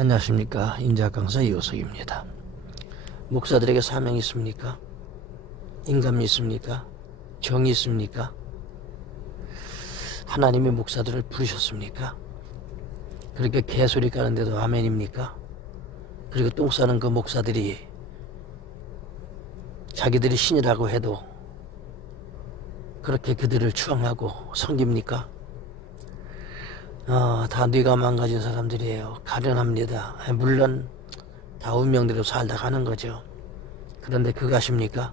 안녕하십니까 인자 강사 이호석입니다. 목사들에게 사명이 있습니까? 인감이 있습니까? 정이 있습니까? 하나님이 목사들을 부르셨습니까? 그렇게 개소리 까는데도 아멘입니까? 그리고 똥 싸는 그 목사들이 자기들이 신이라고 해도 그렇게 그들을 추앙하고 섬깁니까? 어, 다 뇌가 망가진 사람들이에요. 가련합니다. 물론 다 운명대로 살다 가는 거죠. 그런데 그거 아십니까?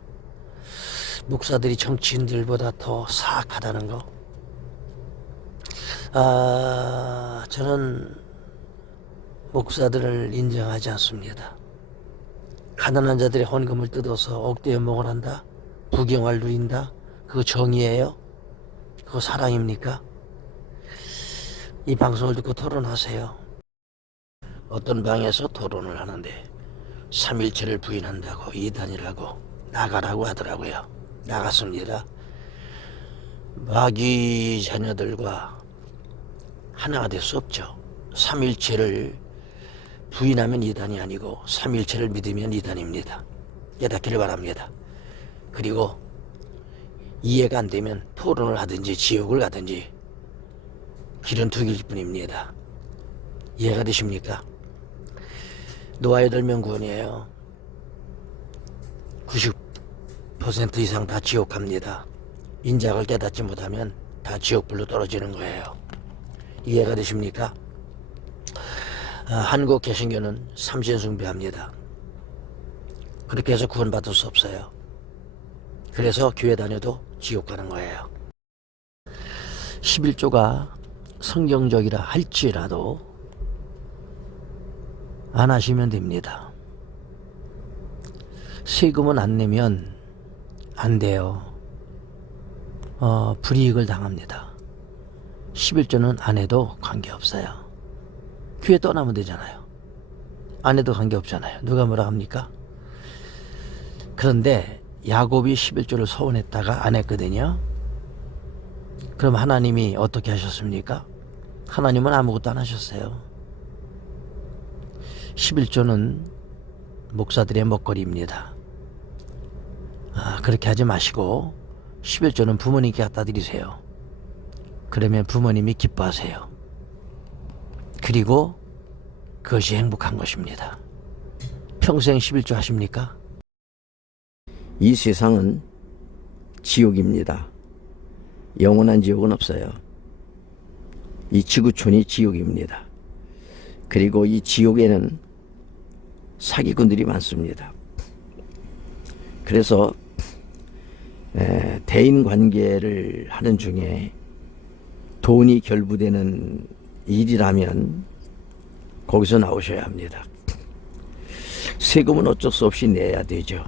목사들이 정치인들보다 더 사악하다는 거. 아, 저는 목사들을 인정하지 않습니다. 가난한 자들의 헌금을 뜯어서 억대 연봉을 한다? 부경을 누린다? 그거 정의예요? 그거 사랑입니까? 이 방송을 듣고 토론하세요. 어떤 방에서 토론을 하는데 삼일체를 부인한다고 이단이라고 나가라고 하더라고요. 나갔습니다. 마귀 자녀들과 하나가 될 수 없죠. 삼일체를 부인하면 이단이 아니고 삼일체를 믿으면 이단입니다. 깨닫기를 바랍니다. 그리고 이해가 안 되면 토론을 하든지 지옥을 가든지 길 뿐입니다. 이해가 되십니까? 노아의 덜면 구원이에요. 90% 이상 다 지옥 갑니다. 인작을 깨닫지 못하면 다 지옥불로 떨어지는 거예요. 이해가 되십니까? 아, 한국 개신교는 삼신숭배합니다. 그렇게 해서 구원받을 수 없어요. 그래서 교회 다녀도 지옥 가는 거예요. 11조가 성경적이라 할지라도 안 하시면 됩니다. 세금은 안 내면 안 돼요. 어, 불이익을 당합니다. 11조는 안 해도 관계없어요. 교회 떠나면 되잖아요. 안 해도 관계없잖아요. 누가 뭐라 합니까? 그런데 야곱이 11조를 서원했다가 안 했거든요. 그럼 하나님이 어떻게 하셨습니까? 하나님은 아무것도 안 하셨어요. 11조는 목사들의 먹거리입니다. 아, 그렇게 하지 마시고 11조는 부모님께 갖다 드리세요. 그러면 부모님이 기뻐하세요. 그리고 그것이 행복한 것입니다. 평생 11조 하십니까? 이 세상은 지옥입니다. 영원한 지옥은 없어요. 이 지구촌이 지옥입니다. 그리고 이 지옥에는 사기꾼들이 많습니다. 그래서 에, 대인 관계를 하는 중에 돈이 결부되는 일이라면 거기서 나오셔야 합니다. 세금은 어쩔 수 없이 내야 되죠.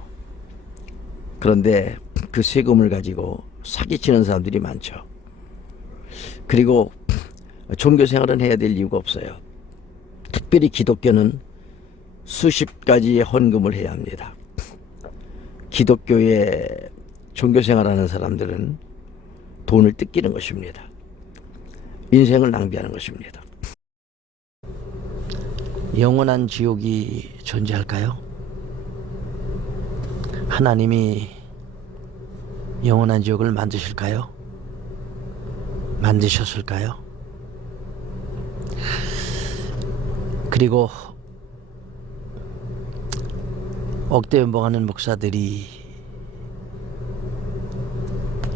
그런데 그 세금을 가지고 사기치는 사람들이 많죠. 그리고 종교 생활은 해야 될 이유가 없어요. 특별히 기독교는 수십 가지의 헌금을 해야 합니다. 기독교의 종교 생활하는 사람들은 돈을 뜯기는 것입니다. 인생을 낭비하는 것입니다. 영원한 지옥이 존재할까요? 하나님이 영원한 지옥을 만드실까요? 만드셨을까요? 그리고 억대 연봉하는 목사들이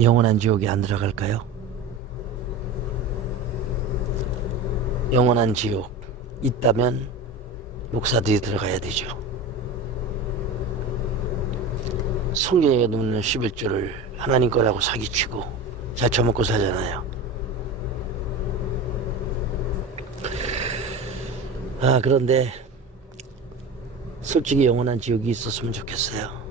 영원한 지옥에 안 들어갈까요? 영원한 지옥 있다면 목사들이 들어가야 되죠. 성경에 눕는 11조를 하나님 거라고 사기치고 잘 처먹고 사잖아요. 아, 그런데 솔직히 영원한 지옥이 있었으면 좋겠어요.